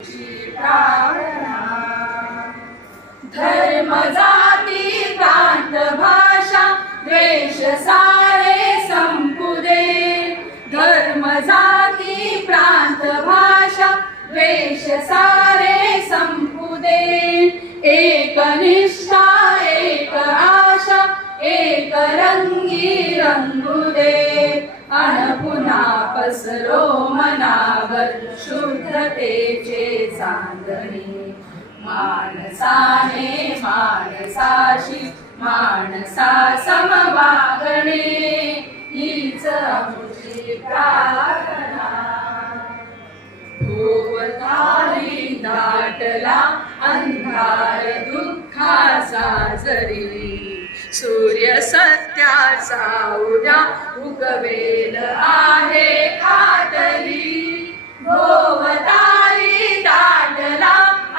प्रार्थना। धर्म जाती प्रांत भाषा द्वेष सारे संपू दे। धर्म जाती प्रांत भाषा द्वेष सारे संपू दे। एक निष्ठा एक आशा एक रंगी रंगू दे। अन पुन्हा पसरो मनावर शुद्धतेचे चांदणे। माणसाने माणसाशी माणसा सम वागणे हीच आमची प्रार्थना। भोवताली दाटला अंधार दुःखाचा जरी। सूर्य सत्याचा उद्या उगवेल आहे खातरी। भोवताली दाटला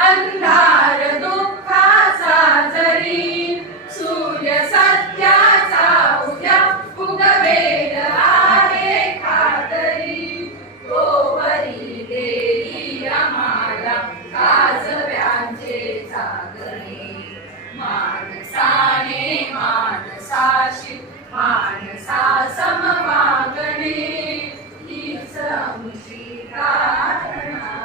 अंधार दुःखाचा जरी। सूर्य सत्याचा उद्या उगवेल आहे खातरी। तोवरी देई आम्हाला काजव्यांचे जागणे। माणसाने माणसाशी माणसा सम वागणे हीच आमची प्रार्थना।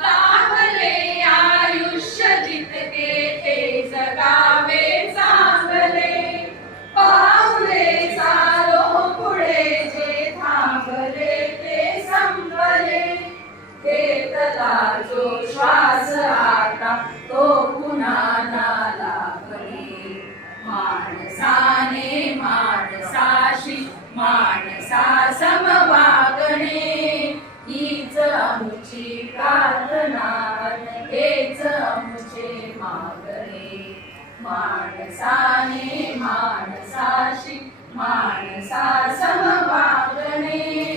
लाभले आयुष्य जितके ते जगावे चांगले। पाऊले चालो पुढे जे थांबले ते संपले। घेतला जो श्वास आता तो पुन्हा ना लागणे। माणसाने माणसाशी माणसा सम वागणे हीच आमची प्रार्थना। हेच आमचे मागणे। माणसाने माणसाशी माणसा सम वागणे